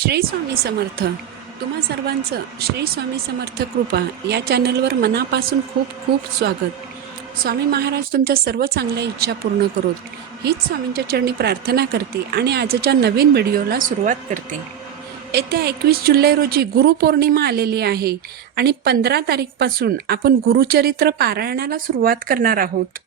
श्री स्वामी समर्थ. तुम्हा सर्वांचं श्री स्वामी समर्थ कृपा या चॅनलवर मनापासून खूप खूप स्वागत. स्वामी महाराज तुमच्या सर्व चांगल्या इच्छा पूर्ण करोत हीच स्वामींच्या चरणी प्रार्थना करते आणि आजच्या नवीन व्हिडिओला सुरुवात करते. येत्या 21 जुलै रोजी गुरुपौर्णिमा आलेली आहे आणि 15 तारीखपासून आपण गुरुचरित्र पारायणाला सुरुवात करणार आहोत.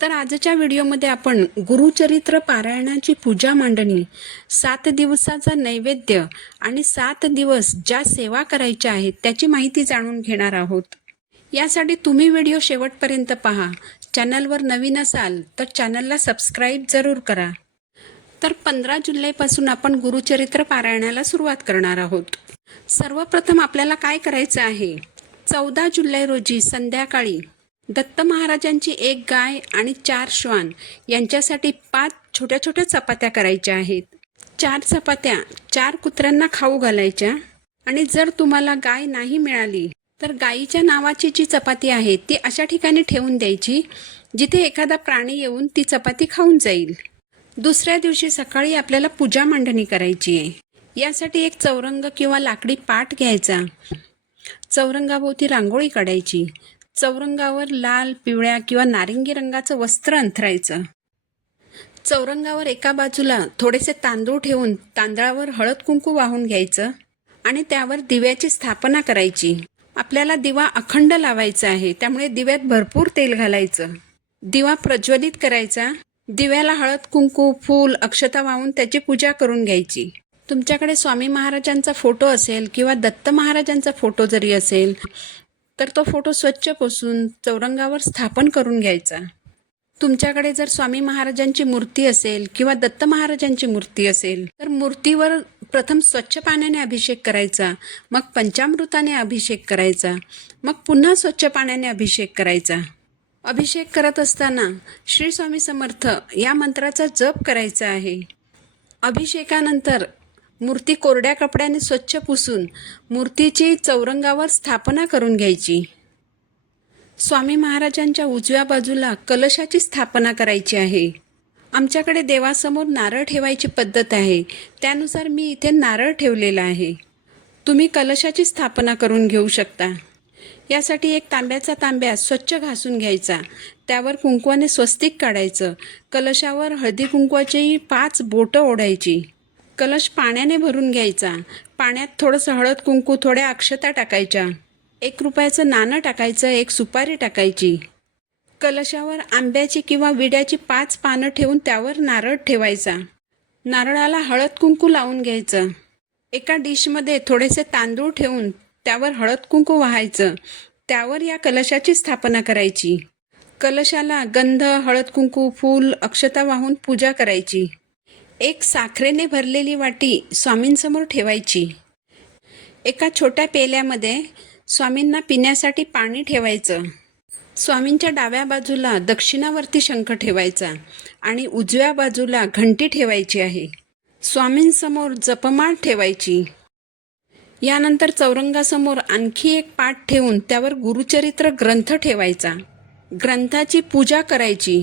तर आजच्या व्हिडिओमध्ये आपण गुरुचरित्र पारायणाची पूजा मांडणी, 7 दिवसाचा नैवेद्य आणि 7 दिवस ज्या सेवा करायच्या आहेत त्याची माहिती जाणून घेणार आहोत. यासाठी तुम्ही व्हिडिओ शेवटपर्यंत पहा. चॅनलवर नवीन असाल तर चॅनलला सबस्क्राईब जरूर करा. तर 15 जुलैपासून आपण गुरुचरित्र पारायणाला सुरुवात करणार आहोत. सर्वप्रथम आपल्याला काय करायचं आहे, 14 जुलै रोजी संध्याकाळी दत्त महाराजांची 1 गाय आणि 4 श्वान यांच्यासाठी 5 छोट्या छोट्या चपात्या करायच्या आहेत. 4 चपात्या 4 कुत्र्यांना खाऊ घालायच्या. आणि जर तुम्हाला गाय नाही मिळाली तर गायीच्या नावाची जी चपाती आहे ती अशा ठिकाणी ठेवून द्यायची जिथे एखादा प्राणी येऊन ती चपाती खाऊन जाईल. दुसऱ्या दिवशी सकाळी आपल्याला पूजा मांडणी करायची आहे. यासाठी एक चौरंग किंवा लाकडी पाट घ्यायचा. चौरंगाभोवती रांगोळी काढायची. चौरंगावर लाल, पिवळ्या किंवा नारिंगी रंगाचं वस्त्र अंथरायचं. चौरंगावर एका बाजूला थोडेसे तांदूळ ठेवून तांदळावर हळद कुंकू वाहून घ्यायचं आणि त्यावर दिव्याची स्थापना करायची. आपल्याला दिवा अखंड लावायचा आहे, त्यामुळे दिव्यात भरपूर तेल घालायचं. दिवा प्रज्वलित करायचा. दिव्याला हळद कुंकू, फूल, अक्षता वाहून त्याची पूजा करून घ्यायची. तुमच्याकडे स्वामी महाराजांचा फोटो असेल किंवा दत्त महाराजांचा फोटो जरी असेल तर तो फोटो स्वच्छ पुसून चौरंगावर स्थापन करून घ्यायचा. तुमच्याकडे जर स्वामी महाराजांची मूर्ती असेल किंवा दत्त महाराजांची मूर्ती असेल तर मूर्तीवर प्रथम स्वच्छ पाण्याने अभिषेक करायचा, मग पंचामृताने अभिषेक करायचा, मग पुन्हा स्वच्छ पाण्याने अभिषेक करायचा. अभिषेक करत असताना श्री स्वामी समर्थ या मंत्राचा जप करायचा आहे. अभिषेकानंतर मूर्ती कोरड्या कपड्याने स्वच्छ पुसून मूर्तीची चौरंगावर स्थापना करून घ्यायची. स्वामी महाराजांच्या उजव्या बाजूला कलशाची स्थापना करायची आहे. आमच्याकडे देवासमोर नारळ ठेवायची पद्धत आहे, त्यानुसार मी इथे नारळ ठेवलेला आहे. तुम्ही कलशाची स्थापना करून घेऊ शकता. यासाठी एक तांब्याचा तांब्या स्वच्छ घासून घ्यायचा. त्यावर कुंकवाने स्वस्तिक काढायचं. कलशावर हळदी कुंकवाची 5 बोटं ओढायची. कलश पाण्याने भरून घ्यायचा. पाण्यात थोडंसं हळद कुंकू, थोड्या अक्षता टाकायच्या. 1 रुपयाचं नाणं टाकायचं, 1 सुपारी टाकायची. कलशावर आंब्याची किंवा विड्याची 5 पानं ठेवून त्यावर नारळ ठेवायचा. नारळाला हळद कुंकू लावून घ्यायचं. एका डिशमध्ये थोडेसे तांदूळ ठेवून त्यावर हळद कुंकू वाहायचं. त्यावर या कलशाची स्थापना करायची. कलशाला गंध, हळद कुंकू, फूल, अक्षता वाहून पूजा करायची. एक साखरेने भरलेली वाटी स्वामींसमोर ठेवायची. एका छोट्या पेल्यामध्ये स्वामींना पिण्यासाठी पाणी ठेवायचं. स्वामींच्या डाव्या बाजूला दक्षिणावर्ती शंख ठेवायचा आणि उजव्या बाजूला घंटी ठेवायची आहे. स्वामींसमोर जपमाळ ठेवायची. यानंतर चौरंगासमोर आणखी एक पाट ठेवून त्यावर गुरुचरित्र ग्रंथ ठेवायचा. ग्रंथाची पूजा करायची.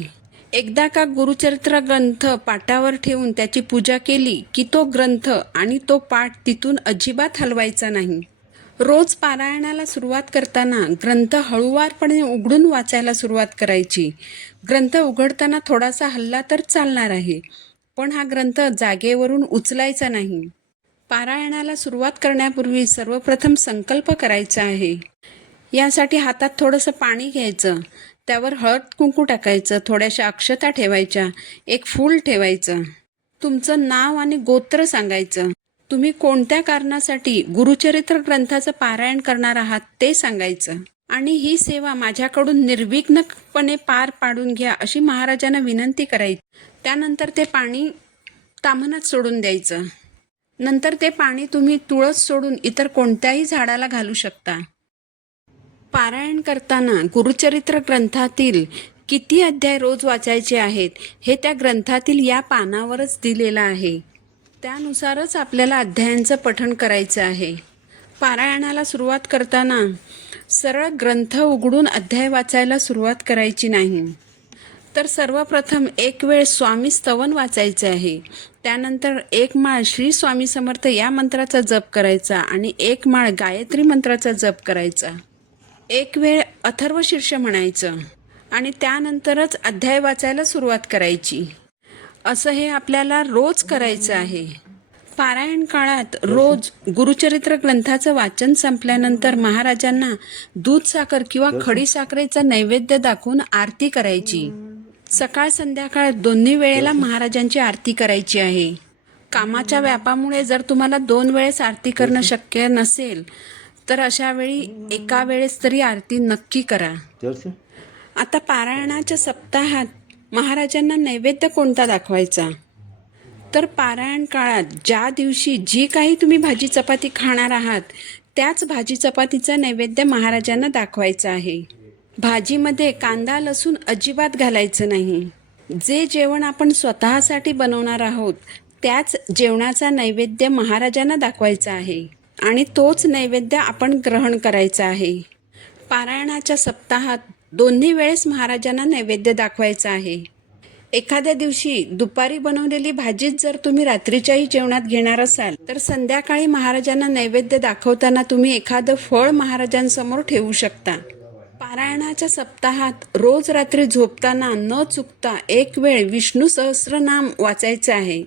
एकदा का गुरुचरित्र ग्रंथ पाटावर ठेवून त्याची पूजा केली की तो ग्रंथ आणि तो पाठ तिथून अजिबात हलवायचा नाही. रोज पारायणाला सुरुवात करताना ग्रंथ हळूवारपणे उघडून वाचायला सुरुवात करायची. ग्रंथ उघडताना थोडासा हल्ला तर चालणार आहे, पण हा ग्रंथ जागेवरून उचलायचा नाही. पारायणाला सुरुवात करण्यापूर्वी सर्वप्रथम संकल्प करायचा आहे. यासाठी हातात थोडंसं पाणी घ्यायचं. त्यावर हळद कुंकू टाकायचं, थोड्याशा अक्षता ठेवायच्या, 1 फूल ठेवायचं. तुमचं नाव आणि गोत्र सांगायचं. तुम्ही कोणत्या कारणासाठी गुरुचरित्र ग्रंथाचं पारायण करणार आहात ते सांगायचं. आणि ही सेवा माझ्याकडून निर्विघ्नपणे पार पाडून घ्या अशी महाराजांना विनंती करायची. त्यानंतर ते पाणी ताम्हनात सोडून द्यायचं. नंतर ते पाणी तुम्ही तुळस सोडून इतर कोणत्याही झाडाला घालू शकता. पारायण करताना गुरुचरित्र ग्रंथातील किती अध्याय रोज वाचायचे आहेत हे त्या ग्रंथातील या पानावरच दिलेलं आहे. त्यानुसारच आपल्याला अध्यायांचं पठण करायचं आहे. पारायणाला सुरुवात करताना सरळ ग्रंथ उघडून अध्याय वाचायला सुरुवात करायची नाही. तर सर्वप्रथम एक वेळ स्वामी स्तवन वाचायचे आहे. त्यानंतर एक माळ श्री स्वामी समर्थ या मंत्राचा जप करायचा आणि एक माळ गायत्री मंत्राचा जप करायचा. एक वेळ अथर्व शीर्ष म्हणायचं आणि त्यानंतरच अध्याय वाचायला सुरुवात करायची. असं हे आपल्याला रोज करायचं आहे. पारायण काळात रोज गुरुचरित्र ग्रंथाचं वाचन संपल्यानंतर महाराजांना दूध साखर किंवा खडी साखरेचा नैवेद्य दाखवून आरती करायची. सकाळ संध्याकाळ दोन्ही वेळेला महाराजांची आरती करायची आहे. कामाच्या व्यापामुळे जर तुम्हाला 2 वेळेस आरती करणं शक्य नसेल तर अशा वेळी एका वेळेस तरी आरती नक्की करा. आता पारायणाच्या सप्ताहात महाराजांना नैवेद्य कोणता दाखवायचा, तर पारायण काळात ज्या दिवशी जी काही तुम्ही भाजी चपाती खाणार आहात त्याच भाजी चपातीचा नैवेद्य महाराजांना दाखवायचा आहे. भाजीमध्ये कांदा लसूण अजिबात घालायचं नाही. जे जेवण आपण स्वतःसाठी बनवणार आहोत त्याच जेवणाचा नैवेद्य महाराजांना दाखवायचा आहे आणि तोच नैवेद्य आपण ग्रहण करायचा आहे. पारायणाच्या सप्ताहात दोन्ही वेळेस महाराजांना नैवेद्य दाखवायचा आहे. एखाद्या दिवशी दुपारी बनवलेली भाजीच जर तुम्ही रात्रीच्याही जेवणात घेणार असाल तर संध्याकाळी महाराजांना नैवेद्य दाखवताना तुम्ही एखादं फळ महाराजांसमोर ठेवू शकता. पारायणाच्या सप्ताहात रोज रात्री झोपताना न चुकता एक वेळ विष्णू सहस्रनाम वाचायचं आहे.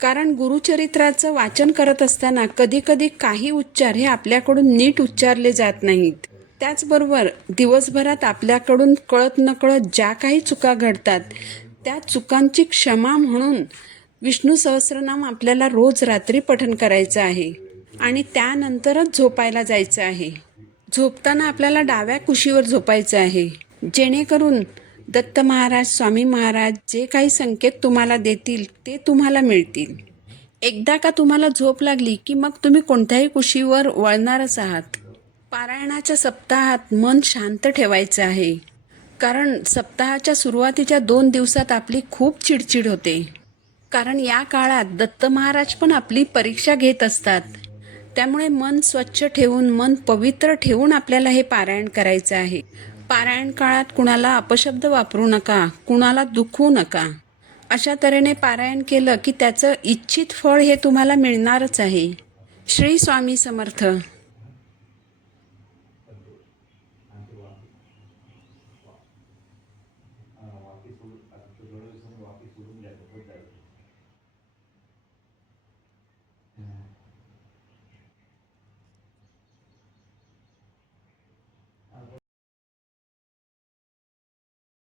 कारण गुरुचरित्राचं वाचन करत असताना कधीकधी काही उच्चार हे आपल्याकडून नीट उच्चारले जात नाहीत. त्याचबरोबर दिवसभरात आपल्याकडून कळत नकळत ज्या काही चुका घडतात त्या चुकांची क्षमा म्हणून विष्णू सहस्रनाम आपल्याला रोज रात्री पठण करायचं आहे आणि त्यानंतरच झोपायला जायचं आहे. झोपताना आपल्याला डाव्या कुशीवर झोपायचं आहे, जेणेकरून दत्त महाराज स्वामी महाराज जे काही संकेत तुम्हाला देतील ते तुम्हाला मिळतील. एकदा का तुम्हाला झोप लागली की मग तुम्ही कोणत्याही कुशीवर वळणारच आहात. पारायणाच्या सप्ताहात मन शांत ठेवायचं आहे, कारण सप्ताहाच्या सुरुवातीच्या 2 दिवसात आपली खूप चिडचिड होते. कारण या काळात दत्त महाराज पण आपली परीक्षा घेत असतात. त्यामुळे मन स्वच्छ ठेवून मन पवित्र ठेवून आपल्याला हे पारायण करायचं आहे. पारायण काळात कुणाला अपशब्द वापरू नका, कुणाला दुखवू नका. अशा तऱ्हेने पारायण केलं की त्याचं इच्छित फळ हे तुम्हाला मिळणारच आहे. श्री स्वामी समर्थ.